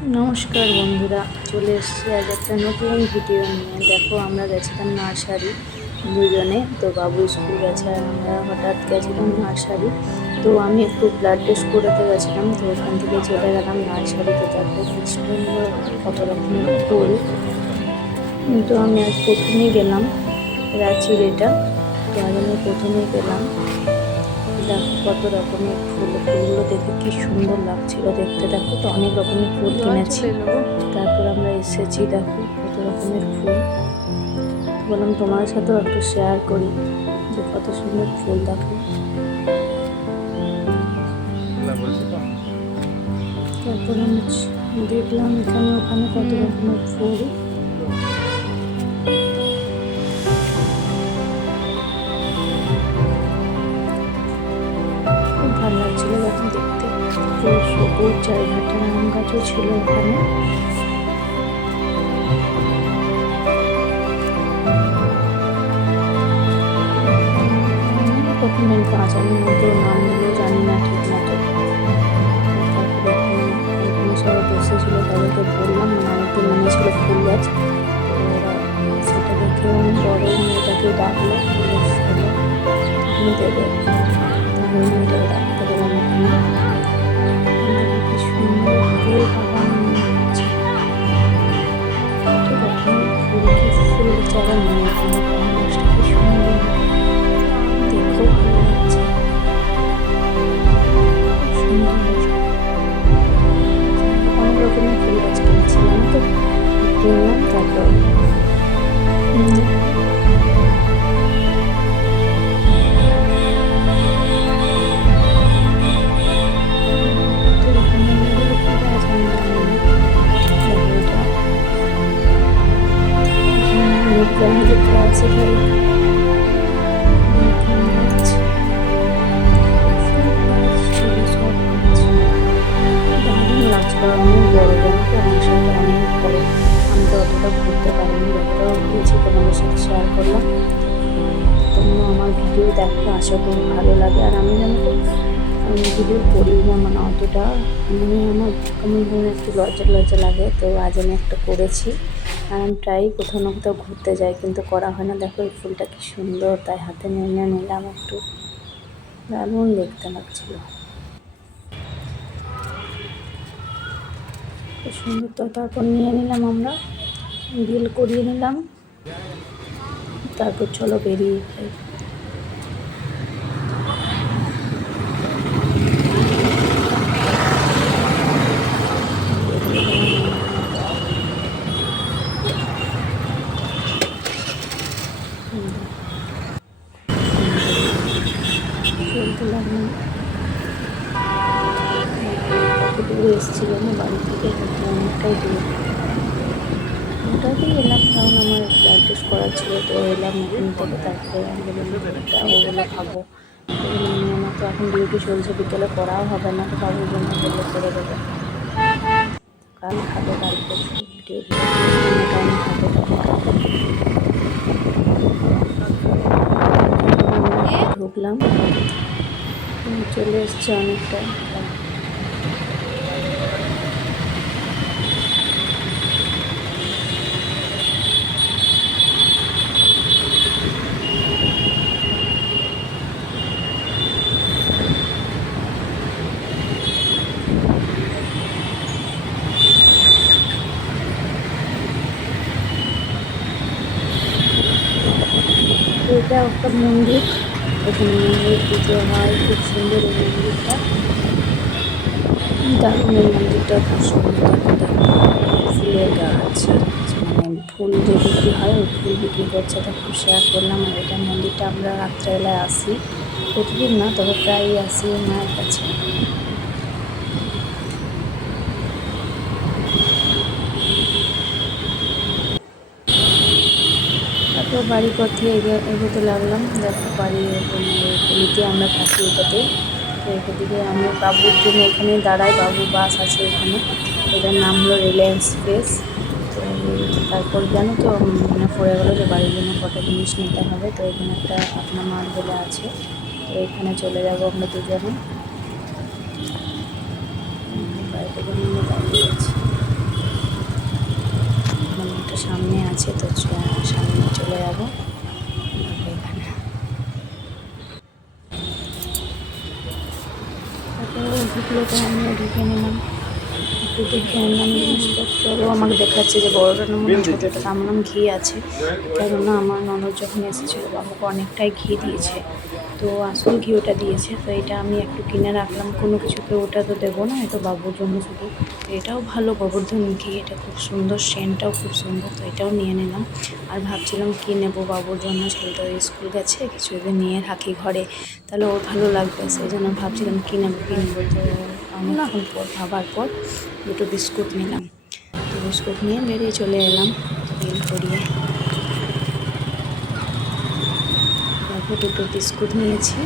নমস্কার বন্ধুরা, চলে এসেছি আজ একটা নতুন ভিডিও নিয়ে। দেখো, আমরা গেছিলাম নার্সারি দুজনে। তো বাবু স্কুল গেছে আর আমরা হঠাৎ গেছিলাম নার্সারি। তো আমি একটু ব্লাড টেস্ট করাতে গেছিলাম, তো ওখান থেকে চলে গেলাম নার্সারিতে। দেখো কি সুন্দর কত রকমের ফুল। তো আমি আজ প্রথমেই গেলাম, রাঁচির এটা। তো আজ আমি প্রথমেই গেলাম। দেখো কত রকমের ফুল, ফুলগুলো দেখে কি সুন্দর লাগছিল দেখতে। দেখো তো অনেক রকমের ফুল কিনেছি। তারপর আমরা এসেছি, দেখো কত রকমের ফুল। বললাম তোমার সাথেও একটু শেয়ার করি যে কত সুন্দর ফুল। দেখো, তারপর আমি দেখলাম এখানে ওখানে কত রকমের ফুল। খুব ভালো লাগছিল যখন দেখতে। সবুজ চারিঘাটে আম গাছও ছিল ওখানে। প্রথমে বাজারের মধ্যে নামগুলো জানি না ঠিক মতো। তারপরে ওখানে সবাই বসেছিল, তাদেরকে বললাম, অনেকদিন এনেছিল ফুল গাছ। ওরা সেটা দেখে বড় মেয়েটাকে ডাকলো, তুমি দেবে। তাহলে মেয়েটাকে ডাকতে গেলাম ওখানে। কি সুন্দর ফুল বাগান হচ্ছে, কত রকমের ফুল। কি ফুল চারা নিয়ে এখানে পরিবেশটা কি সুন্দর, দেখো ভালো লাগছে। অনেক রকমের ফুল গাছ কিনেছিলাম, তো কিনলাম। তারপর আছে অনেক বড়, জানো তো আমার সাথে অনেক বড়। আমি তো অতটা ঘুরতে পারিনি, যতটা ঘুরেছি তোমাদের সাথে শেয়ার করলাম। তোমরা আমার ভিডিও দেখো, আশা করি ভালো লাগে। আর আমি জানো তো ভিডিও করি না, মানে অতটা, আমার কেমন ধরুন একটু লজ্জা লজ্জা লাগে। তো আজ আমি একটা করেছি। আর আমি প্রায়ই কোথাও না কোথাও ঘুরতে যাই, কিন্তু করা হয় না। দেখো এই ফুলটা কি সুন্দর, তাই হাতে নিয়ে নিলাম একটু। দারুণ দেখতে লাগছিল, খুব সুন্দর। তো তারপর নিয়ে নিলাম, আমরা বিল করিয়ে নিলাম। তারপর চলো বেরিয়ে যাই। চলতে লাগলাম। কত দূরে এসেছিল না বাড়ি থেকে, অনেকটাই দূর। ওটাতেই এলাম, কারণ আমার ব্লাড টেস্ট করার ছিল। তো এলাম ওখান থেকে। তারপরে আমি বললাম ওগুলো খাবো। আমার তো এখন ডিউটি চলছে, বিকেলে করাও হবে না। তো বাবুর জন্য বললে করে দেবে, কাল খাবে, কাল পরশু ডিউটি টাইম খাবে তখন। ঢুকলাম, চলে এসছে অনেকটা। এটা একটা মন্দির, এখানে মন্দির পুজো হয়, খুব সুন্দর এই মন্দিরটা। দারুণ, এই মন্দিরটা খুব সুন্দর। ফুলের গাছ, মানে ফুল যে বিক্রি হয়, ওই ফুল বিক্রি করছে। এটা খুব শেয়ার করলাম। আর এটা মন্দিরটা আমরা রাত্রেবেলায় আসি, প্রতিদিন না তবে প্রায়ই আসি মায়ের কাছে। তারপর বাড়ির পথে এগোতে লাগলাম। দেখো বাড়ির গলিতে আমরা থাকি এটাতে। তো এদিকে আমি বাবুর জন্য এখানে দাঁড়াই, বাবু বাস আছে এখানে। এটার নাম হলো রিলায়েন্স ফ্রেশ। তো তারপর জানো তো মনে পড়ে গেলো যে বাড়ির জন্য কটা জিনিস নিতে হবে। তো এখানে একটা আপনা মার বলে আছে, তো এখানে চলে যাবো আমরা দুজনে। বাড়িতে নিয়ে দাঁড়িয়ে আছি। দেখে নিলাম, একটু দেখে নিলাম জিনিসপত্র। আমাকে দেখাচ্ছে যে বড়োটা না মনে হয় ছোটোটা, আমার নাম ঘি আছে, কেননা আমার ননদ যখন এসেছিলো বাবুকে অনেকটাই ঘি দিয়েছে, তো আসল ঘি ওটা দিয়েছে। তো এটা আমি একটু কিনে রাখলাম, কোনো কিছুতে ওটা তো দেবো না, এটা বাবুর জন্য শুধু। তো এটাও ভালো গোবর্ধন ঘি, এটা খুব সুন্দর, সেন্টটাও খুব সুন্দর, তো এটাও নিয়ে নিলাম। আর ভাবছিলাম কী নেবো বাবুর জন্য, ছেলেটা স্কুল গেছে, কিছু যদি নিয়ে রাখি ঘরে তাহলে ওর ভালো লাগবে, সেই জন্য ভাবছিলাম কী নেবো। তো অনেকক্ষণ পর ভাবার পর দুটো বিস্কুট নিলাম, তো বিস্কুট নিয়ে বেরিয়ে চলে এলাম বিল করিয়ে। দেখো দুটো বিস্কুট নিয়েছি,